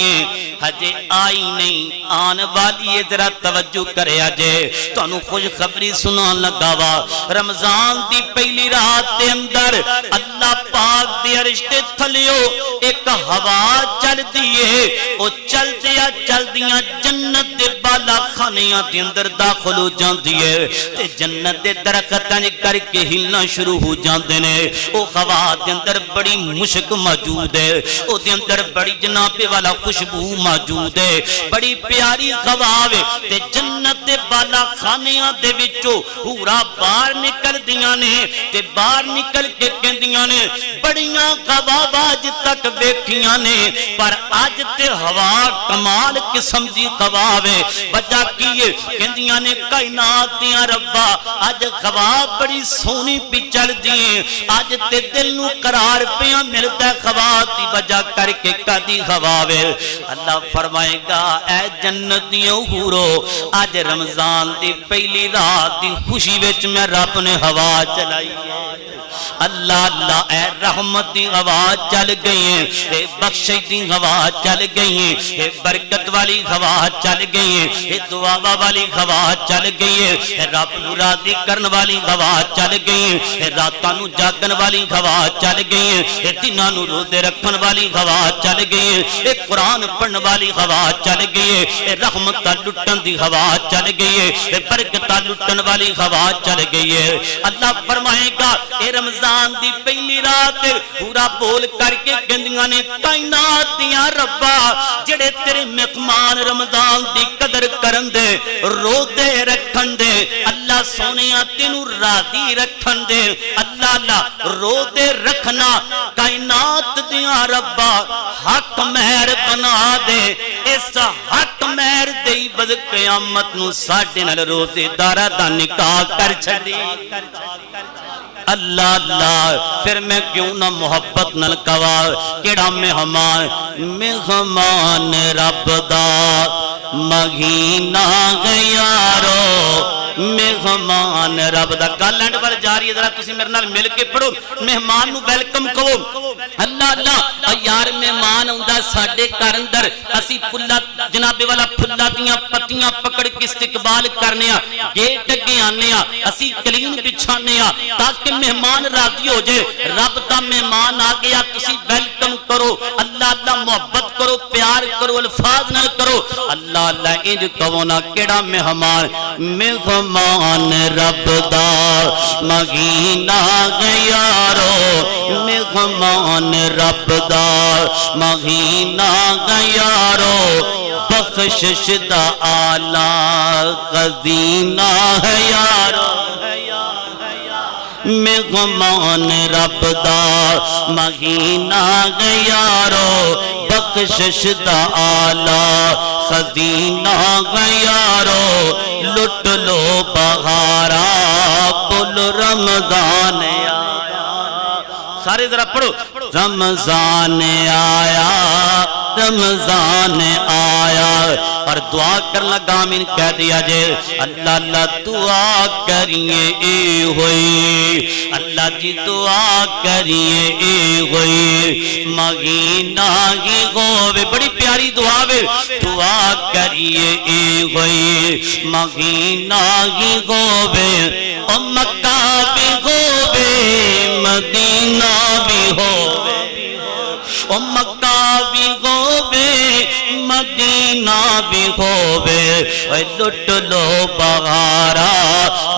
ہے ہجے آئی نہیں آن والی ہے. ذرا توجہ کرے اجے تانوں خوش خبری سنان لگا وا رمضان دی پہلی رات دے اندر اللہ اللہ پاک دے عرش تے تھلیو ایک ہوا چل دیئے او چل دیا چل دیا جنت دے بالا خانیاں دے اندر داخل ہو جان دیئے تے جنت دے درختان کر کے ہلنا شروع ہو جان دینے او ہوا دے اندر بڑی مشک موجود ہے او دے اندر بڑی جناب والا خوشبو موجود ہے بڑی پیاری ہوا ہے تے جنت دے بالا خانیاں دے وچوں حورا باہر نکل دیاں نے تے باہر نکل کے کہندیاں نے بڑیاں ہوا آج تک ویکھیاں نے پر اج تے ہوا کمال قسم دی ہوا وے وجہ کی کہندیاں نے کائنات دیاں ربا اج ہوا بڑی سونی پی چل دی اج تے دل نو قرار پیا ملدا ہوا دی وجہ کر کے کدی ہوا وے اللہ فرمائے گا اے جنتیوں حورو اج رمضان دی پہلی رات دی خوشی وچ میں رب نے ہوا چلائی اللہ اللہ اے رحمت دی ہوا چل گئی ہیں اے بخشش دی ہوا چل گئی ہیں اے برکت والی ہوا چل گئی ہیں اے دعا والی ہوا چل گئی ہے اے رب نو راضی کرن والی ہوا چل گئی ہیں اے راتاں نو جاگن والی ہوا چل گئی ہیں اے دناں نو روزے رکھن والی ہوا چل گئی ہے اے قرآن پڑھن والی ہوا چل گئی ہے اے رحمت لٹن دی ہوا چل گئی ہے اے برکت لٹن والی ہوا چل گئی ہے اللہ فرمائے گا اے رمضان دی پہلی رات پورا بول کر کے گندیاں نے کائنات دیاں ربا جڑے تیرے مہمان رمضان دی قدر کرن دے روزے رکھن دے اللہ سونیا تینوں راضی رکھن دے اللہ اللہ روزے رکھنا کائنات دیاں ربا حق مہر بنا دے اس حق مہر دے بد قیامت نو ساڈے نال روزے داراں دا نکاح کر چھڈی اللہ اللہ پھر میں کیوں نہ محبت نل کوا کیڑا مہمان رب دا مہینہ غیارو مہمان رب دا کل اینڈ پر جاری ہے ذرا تسی میرے نال مل کے پڑھو مہمان نو ویلکم کہو اللہ اللہ یار مہمان ہوندا ساڈے گھر اندر اسی پھلا جناب والا پھلا دیاں پتیاں پکڑ کے استقبال کرنے آ گیٹ اگے آنے آ اسی کلین بچھانے آ تاکہ مہمان راضی ہو جائے رب دا مہمان آ گیا تسی ویلکم کرو اللہ اللہ محبت کرو پیار کرو الفاظ نہ کرو اللہ اللہ انج کہو نا کیڑا مہمان رب دا مہینہ غیارو مہمان رب دا مہینہ غیارو بخشش دا آلہ خزینہ ہے یارو مہمان رب دا مہینہ غیارو بخشش دا آلہ خزینہ غیارو لٹ لو بہارا بل رمضان آیا سارے ذرا پڑھو رمضان آیا رمضان آیا اور دعا کرنے لگا آمین کہہ دیا جائے اللہ اللہ دعا کریے اے ہوئی اللہ جی دعا کریے اے ہوئی مہینہ ہی ہوئے بڑی پیاری دعا ہے دعا کریے اے ہوئی مہینہ ہی ہوئے اور مکہ بھی ہوئے مدینہ بھی ہوئے او مکہ بھی ہووے مدینہ بھی ہووے اے لٹ لو بہارا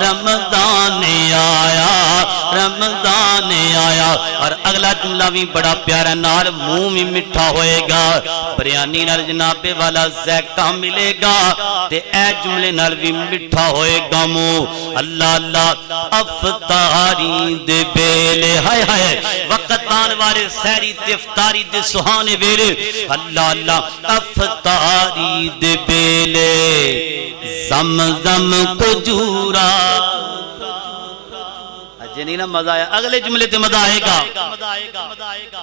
رمضان آیا رمضان آیا اور اگلا جملہ بھی بڑا پیارا نال منہ بھی مٹھا ہوئے گا بریانی نال جناب والا ذائقہ ملے گا تے اے جملے نال بھی مٹھا ہوئے گا منہ اللہ اللہ افطاری دے بیلے ہائے ہائے وقت آن والے سہری تے افطاری دے سہانے ویلے اللہ اللہ افطاری دے بیلے زمزم کجورا جنہیں نا مزہ آیا اگلے جملے تے مزہ آئے گا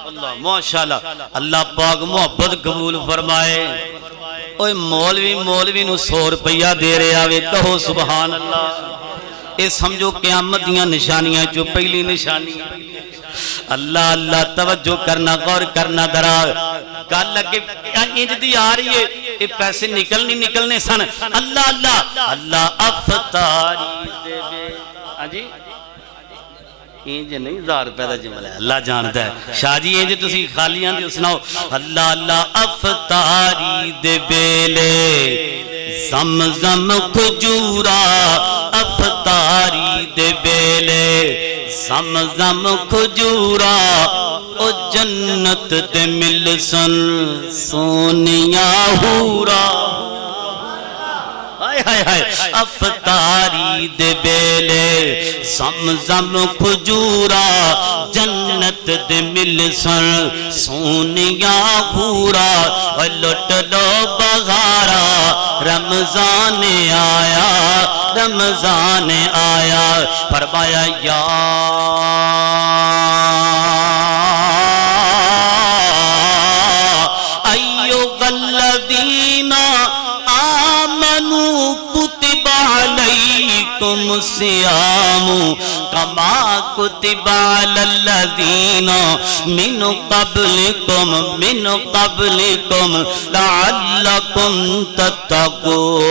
اللہ ماشاءاللہ اللہ پاک محبت قبول فرمائے اوہ مولوی نو 100 روپیہ دے رہے آوے کہو سبحان اللہ اے سمجھو قیامت دیاں نشانیاں جو پہلی نشانی اللہ اللہ توجہ کرنا غور کرنا درا کل لگے انج دی آ رہی ہے یہ پیسے نکلنے سن اللہ اللہ اللہ افطاری دے بے انج نہیں 1000 روپے دا جملہ ہے اللہ جانتا ہے شاہ جی انج تسی خالیاں دی سناؤ اللہ اللہ افطاری دے بیلے زمزم کھجورا افطاری دے بیلے زمزم کھجورا او جنت تے مل سن سونیاں ہورا افطاری دے بیلے زمزم کھجورا جنت دے مل سن سونیاں ہورا لٹ لو بغارا رمضان آیا رمضان آیا فرمایا یا ایھا الذین آمنوا کتب علیکم الصیام کما کتب علی الذین من قبلکم لعلکم تتقون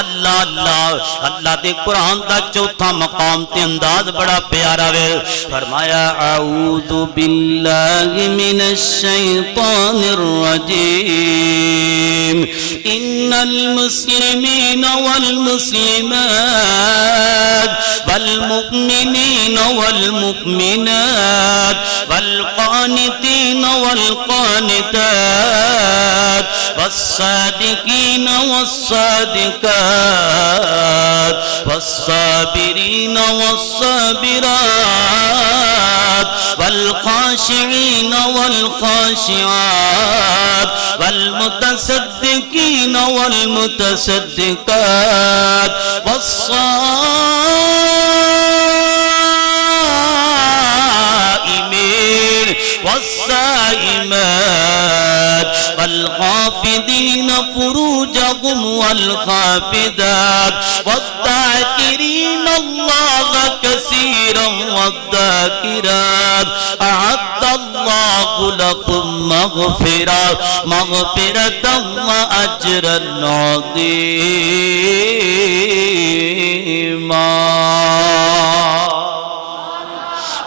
اللہ اللہ اللہ دے قرآن دا چوتھا مقام تے انداز بڑا پیارا وے فرمایا اعوذ باللہ من الشیطان الرجیم ان المسلمین والمسلمات والمؤمنین والمؤمنات والقانتین والقانتات والصادقین والصادقات والصابرین والصابرات والخاشعین والخاشعات والمتصدقین والمتصدقات والصائمین والصائمات والخافضین فروجهم والخافضات والذاکرین اللہ کثیرا والذاکرات اعد اللہ لکم مغفرتا واجرا عظیما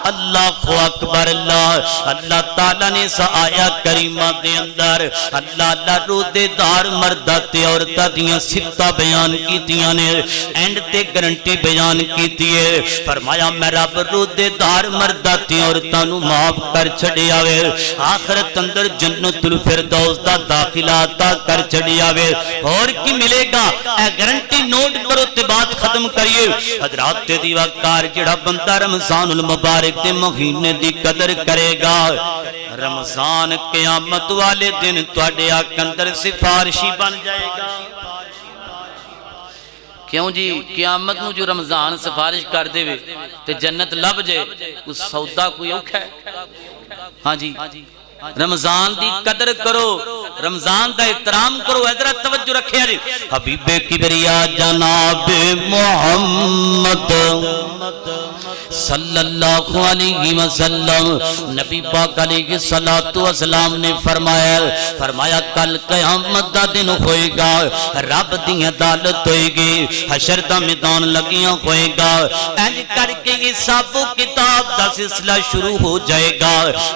اللہ اکبر اللہ تعالیٰ نے اس آیت کریمہ دے اندر اللہ رودے دار مردہ تے عورتہ دیاں صفتہ بیان کیتیاں نے اینڈ تے گارنٹی بیان کیتی ہے فرمایا میں رب رودے دار مردہ تے عورتہ نو معاف کر چھڑی آوے آخرت اندر جنت الفردوس دا داخلہ عطا کر چھڑی آوے اور کی ملے گا اے گارنٹی نوٹ کرو تے بات ختم کریے حضرات تے دیوہ کار جڑا بندہ رمضان المبارک دے مہینے دی قدر کرے گا رمضان قیامت والے دن تواڈے آقا اندر سفارشی بن جائے گا کیوں جی قیامت نو جو رمضان سفارش کر دے وے تے جنت لب جائے اس سودا کوئی اوکھا ہے ہاں جی رمضان دی قدر کرو رمضان دا احترام کرو حضرت توجہ رکھے جی حبیب کبریا جناب محمد صلی اللہ علیہ وسلم نبی پاک علیہ السلام نے فرمایا کل قیامت دا دن ہوئے گا رب دی عدالت ہوئے گی حشر دا میدان لگیاں ہوئے گا اینج کر کے حساب و کتاب دا سلسلہ شروع ہو جائے گا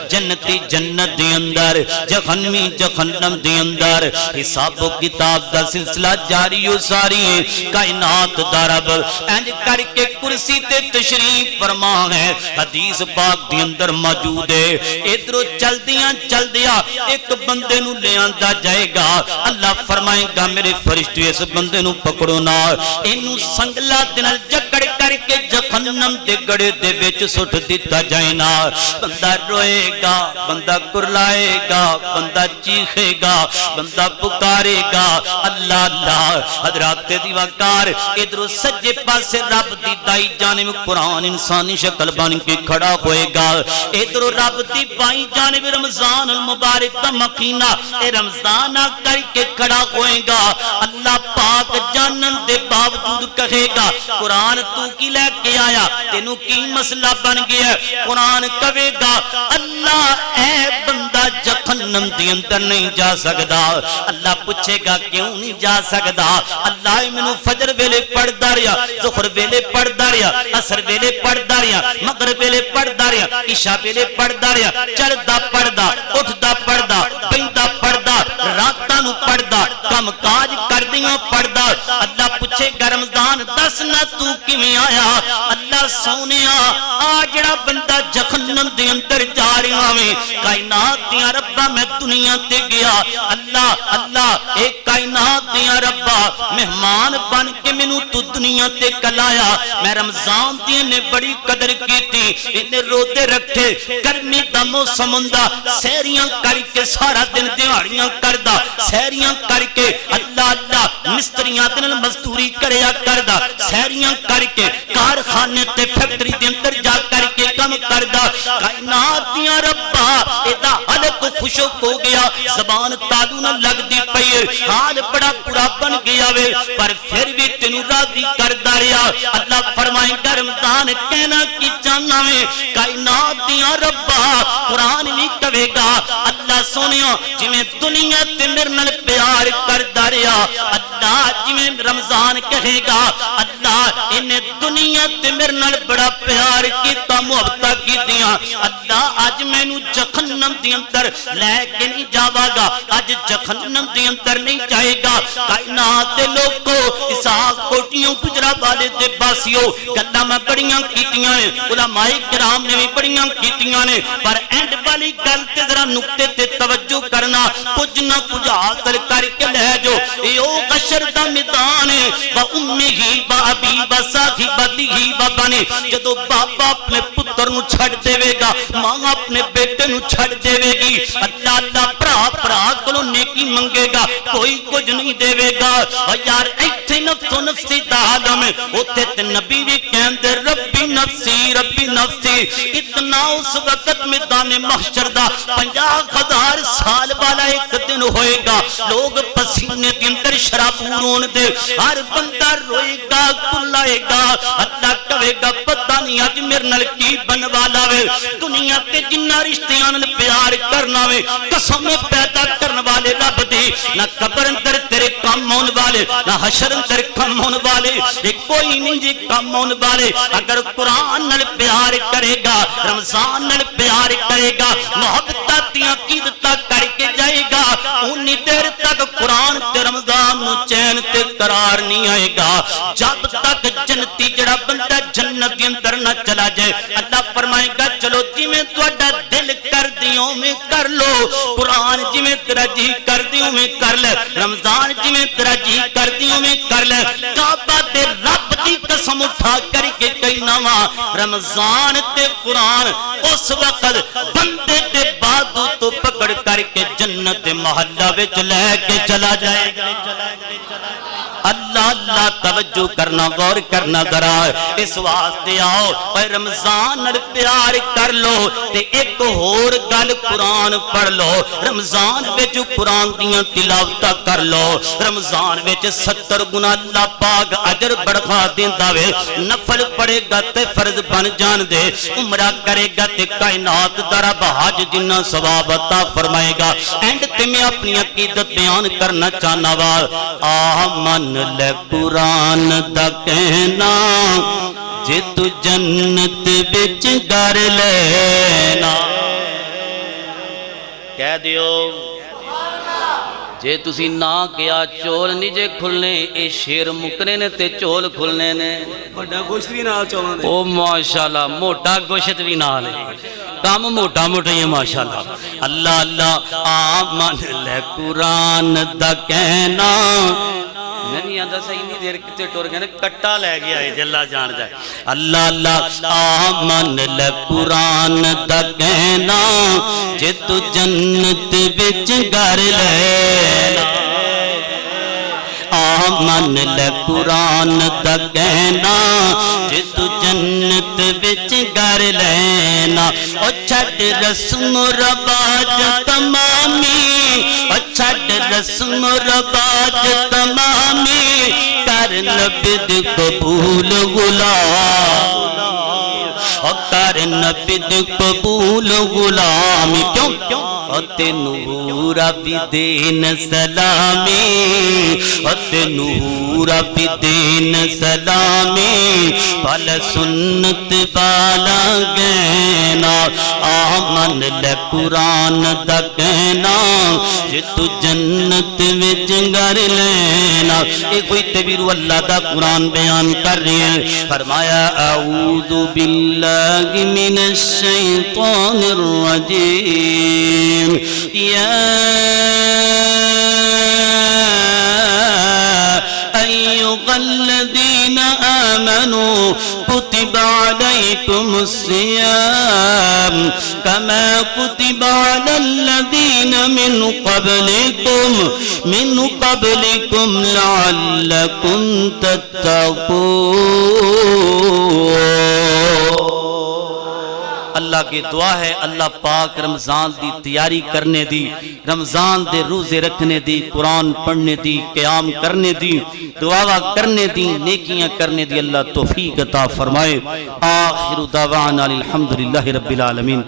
جنتی جنت دی اندر جہنمی جہنم دی اندر حساب و کتاب دا سلسلہ جاری و ساری کائنات دا رب اینج کر کے کرسی تے تشریف فرما ہے حدیث پاک دی اندر موجود ہے ادھروں چل دیا ایک بندے نو لے آندا جائے گا اللہ فرمائے گا میرے فرشتے اس بندے نو پکڑو نا اینو سنگلا دے نال جکڑ کر کے جہنم دے گڑے دے وچ سٹ دتا جائے نا بندہ روئے گا بندہ کرلائے گا بندہ چیخے گا بندہ پکارے گا اللہ اللہ حضرات دی وقار ادھروں سجے پاسے رب دی دائی جانب قرآن انسانی شکل بن کے کھڑا ہوئے گا ادھروں رب دی بائی جانب رمضان المبارک دا مقینہ اے رمضان کر کے کھڑا ہوئے گا اللہ پاک جانن دے باوجود کہے گا قرآن تو کی لے کے آیا تینوں کی مسئلہ بن گیا قرآن کہے گا اللہ اے بندہ جہنم دے اندر نہیں جا سکدا اللہ پوچھے گا کیوں نہیں جا سکدا اللہ مینوں فجر ویلے پڑھدا رہیا ظہر ویلے پڑھدا رہیا عصر ویلے پڑھدا رہیا مغرب ویلے پڑھدا رہیا عشاء ویلے پڑھدا رہیا چلدا پڑھدا اٹھدا پڑھدا بیندا پڑھدا راتاں نوں پڑھدا کم کاج کردیاں پڑھدا اللہ پوچھے گا رمضان دس نہ تو کیویں آیا اللہ سونیا آ جڑا بندہ جہنم دے اندر جا رہا میں کائنات دیا ربا میں دنیا تے گیا اللہ اللہ اے کائنات دیا ربا مہمان بن کے مینوں تو دنیا تے کلایا میں رمضان دی نے بڑی قدر کیتی انہیں روتے رکھے گرمی دا موسم ہوندا سحریاں کر کے سارا دن دیہاڑیاں کردا سحریاں کر کے اللہ اللہ مستریاں دن مزدوری کریا کردا سحریاں کر کے کارخانے تے فیکٹری دے اندر جا کر کے کم کردا کائنات دیا ربا ادا حلق خوشک ہو گیا زبان تالو نہ لگ دی پئی حال بڑا برا بن گیا وے پر پھر بھی تینوں راضی کردا رہیا اللہ فرمائے گا رمضان کہنا کی چاہنا وے کائنات دیا ربا قرآن بھی کہے گا اللہ سونیا جویں دنیا تے میرے نال پیار کردا رہیا اللہ جویں رمضان کہے گا اللہ انہیں دنیا تے میرے نال بڑا پیار کیتا محبت کیتیاں اللہ اج مینوں جہنم دے اندر لے کے نہیں جاواں گا اج جہنم دے اندر نہیں جائے گا کائنات دے لوگو اسحاق کوٹیوں گجرا والے دے باسیو گلاں میں بڑیاں کیتیاں نے علماء کرام نے بھی بڑیاں کیتیاں نے پر اینڈ والی گل تے ذرا نقطے تے توجہ کرنا کچھ نہ کچھ حاصل کر کے لے جو اے او حشر دا میدان ہے با امی با ابی با صاحبتی با بنے جدو باپا اپنے پتر نو چھڑ دے گا ماں اپنے بیٹے نو چھڑ دے گی اللہ اللہ بھرا کولوں نیکی منگے گا کوئی کچھ نہیں دے گا یار ایتھے نفس و نفسی دا عالم ہے اوتھے تے نبی بھی کہندے ربی نفسی اتنا اس وقت میدان محشر دا 50,000 سال والا ایک دن ہوئے گا لوگ پسینے دے اندر شرابور ہون دے ہر بندہ روئے گا کلائے گا اللہ کہے گا پتہ نہیں اج میرے نال کی بن والا وے دنیا تے جنہ رشتیاں نال پیار کرنا وے قسم پیدا کرن والے رب دی نہ قبر اندر تیرے کام ہون والے نہ حشر اندر کام ہون والے کوئی نہیں جی کام ہون والے اگر قرآن نال پیار کرے گا رمضان نال پیار کرے گا محبت دی عقیدت کر کے جائے گا اونی دیر تک قرآن تے رمضان نو چین تے قرار نہیں آئے گا جب تک جنتی جڑا بندہ جنت دے اندر نہ چلا جائے اللہ فرمائے گا چلو جی میں تہاڈا دل کر دیوں میں کر لو قرآن جی میں تیرا جی کر دیوں میں کر لے رمضان جی میں تیرا جی کر دیوں میں کر لے کعبہ تے رب دی قسم اٹھا کر کے کہنا وا رمضان تے قرآن اس وقت بندے تے بازو تو پکڑ کر کے جنت محلہ وچ لے کے چلا جائے گا اللہ اللہ توجہ کرنا غور کرنا ذرا اس واسطے آؤ اے رمضان نال پیار کر لو تے ایک ہور گل قرآن پڑھ لو رمضان وچ قرآن دیاں تلاوتاں کر لو رمضان وچ 70 گنا اللہ پاک اجر بڑھا دیندا وے نفل پڑھے گا تے فرض بن جان دے عمرہ کرے گا تے کائنات دا رب حج جنہ ثواب عطا فرمائے گا اینڈ تے میں اپنی عقیدت بیان کرنا چاہنا وا آمن لے قرآن دا کہنا جے تو جنت بچ گھر لینا کہہ دیو جے تسی نہ کیا چول نہیں جے کھلنے اے شیر مکنے نے تے چول کھلنے نے بڑا گوشت بھی نال چولاں دے او ماشاءاللہ موٹا گوشت بھی نال کام موٹا موٹا ہی ماشاءاللہ اللہ اللہ آمن لے قرآن دا کہنا نہیں آندا صحیح نہیں دیر کتے ٹور گئے کٹا لے گیا ہے جلا جان جائے اللہ اللہ آمن لے قرآن دا کہنا جے تو جنت بچ گھر لینا آمن لے قرآن دا کہنا جے تو جنت بچ گھر لینا او چھٹ رسم و رواج تمامی او چھٹ رسم و رواج تمامی کر نبی دی قبول غلام کر نبی دی قبول غلامی کیوں نور بھی دین سلامی نور بھی دین سلامی پل سنت بالا گینا آمن لے قرآن دا کہنا جے تو جنت وچ گھر لینا یہ کوئی تبیر اللہ دا قرآن بیان کر رہے ہیں فرمایا اعوذ باللہ من الشیطان الرجیم یا ایھا الذین آمنوا کتب علیکم الصیام کما کتب علی الذین من قبلکم لعلکم تتقون اللہ کی دعا ہے اللہ پاک رمضان دی تیاری کرنے دی رمضان دے روزے رکھنے دی قرآن پڑھنے دی قیام کرنے دی دعا کرنے دی نیکیاں کرنے دی اللہ توفیق عطا فرمائے آخر دعوانا الحمدللہ رب العالمین